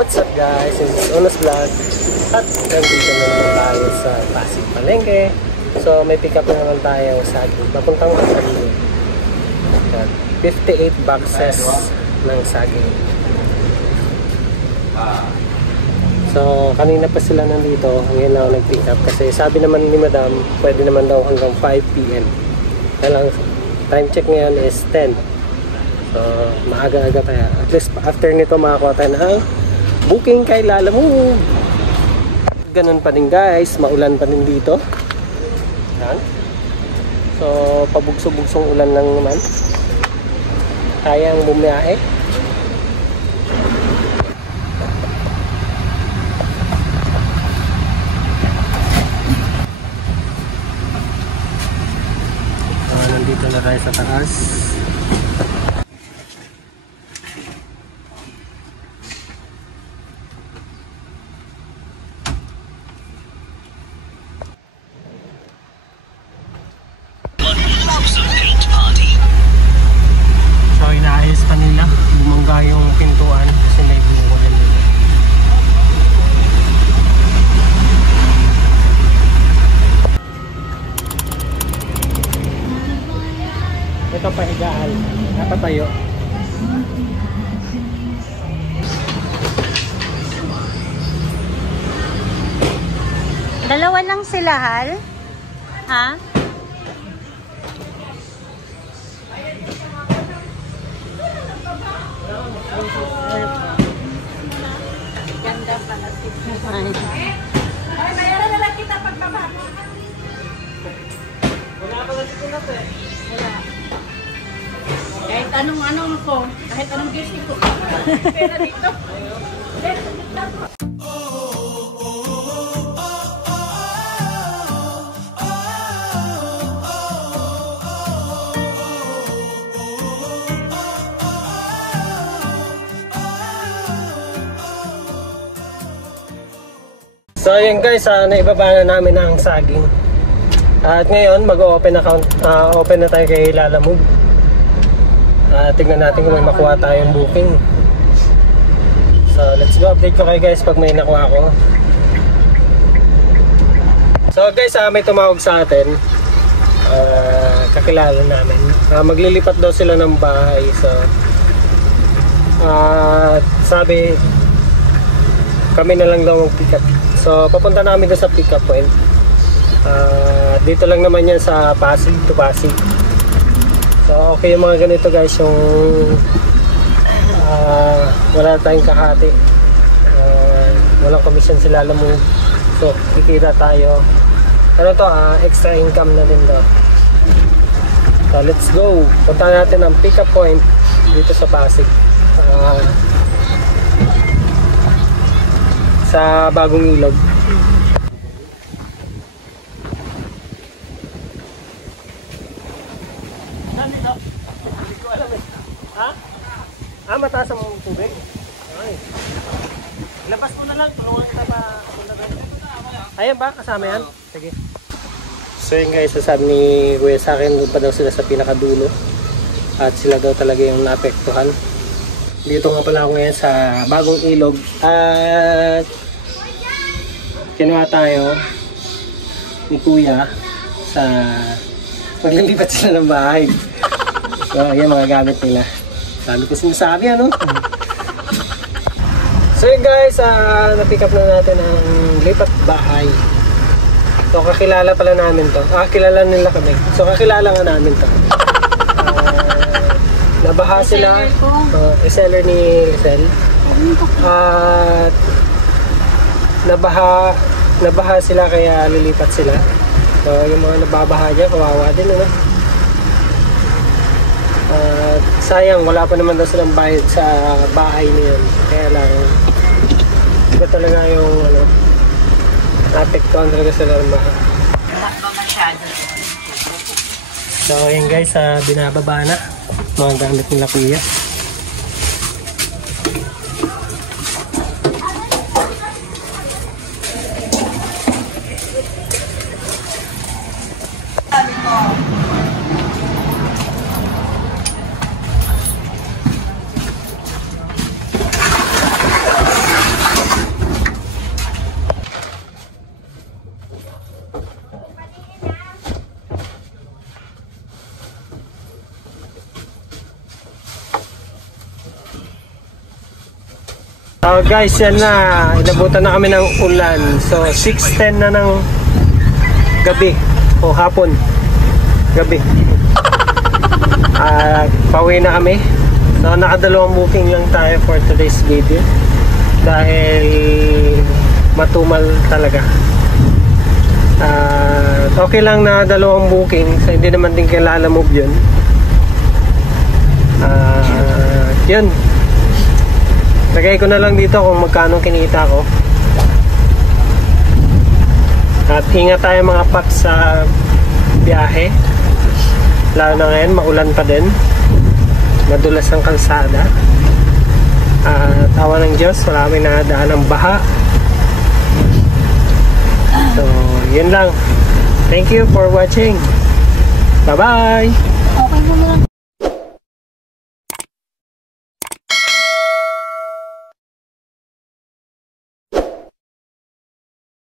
What's up guys? It's Unos Vlog at nandito na naman tayo sa Pasig Palengke. So may pick up na naman tayo sa saging papuntang Masarili. 58 boxes ng saging. So kanina pa sila nandito, ngayon lang ako nag-pick up kasi sabi naman ni Madam pwede naman daw hanggang 5 PM. Kaya lang time check ngayon is 10. So maaga-aga tayo. At least after nito makakuha tayo ng booking kay Lalamove. Ganun pa din guys, maulan pa din dito. Yan. So pabugso-bugsong ulan lang naman. Kayang bumiyahe. Nandito na tayo sa taas. So inaayos pa nila, bumangga yung pintuan kasi may bumukulan dito. Ito pahigaan, napatayo. Dalawa lang sila, Hal? Ha? Ganda pala. Ay, bayaran na lang kita pagbaba. Wala pa kasi kunat eh. Wala. Kahit anong ko, kahit anong gising ko. Pera dito. So ayun guys, naibaba na namin ang saging. At ngayon mag-open account, open na tayo kay Lalamove. Tingnan natin kung may makuha tayong booking. So let's go, update ko kayo guys pag may nakuha ko. So guys, may tumawag sa atin. Kakilala namin. Maglilipat daw sila ng bahay. So sabi kami na lang daw mag-pick up. So papunta namin doon sa pick up point. Dito lang naman yan sa Pasig to Pasig. So okay yung mga ganito guys, yung wala tayong kahati, walang commission sila Lalamove. So kikita tayo. Ano to, extra income na din daw. So let's go, punta natin ang pick up point dito sa Pasig, sa Bagong Ilog. Mataas ang tubig. Ay. Labas mo na lang, tulungan kita pa. Ayan ba? Kasama yan? Sige. So yun guys, sasabi ni Kuya sa akin, doon pa daw sila sa pinakadulo. At sila daw talaga yung naapektuhan. Dito nga pala ako ngayon sa Bagong Ilog. At kinuha tayo ni Kuya sa paglilipat sila ng bahay. So yan mga gamit nila. Sabi ko sinasabi ano. So yun guys, na-pick up na natin ang lipat bahay. So kakilala pala namin to. Kilala nila kami. So kakilala nga namin to. Nabaha sila. Reseller ni Lisel. At nabaha sila kaya lilipat sila. So yung mga nababaha dyan, kawawa din ano. Sayang, wala pa naman daw silang bayad sa bahay niyan. Kaya lang, iba talaga yung apektuhan talaga sila ng bahay. So yun guys, binababa na mga gamit nila Kuya. So guys, yan na. Inabutan na kami ng ulan. So 6:10 na ng gabi o hapon. Gabi. At pauwi na kami. So nakadalawang booking lang tayo for today's video. Dahil matumal talaga. Okay lang na dalawang booking. So hindi naman din kailangan move yun. Yun. Lagay ko na lang dito kung magkano kinita ko. At ingat tayo mga paps sa biyahe. Lalo na ngayon, maulan pa din. Madulas ang kalsada. Tawa ng Diyos, wala kami nadaan ng baha. So, yun lang. Thank you for watching. Bye-bye! Okay mo lang.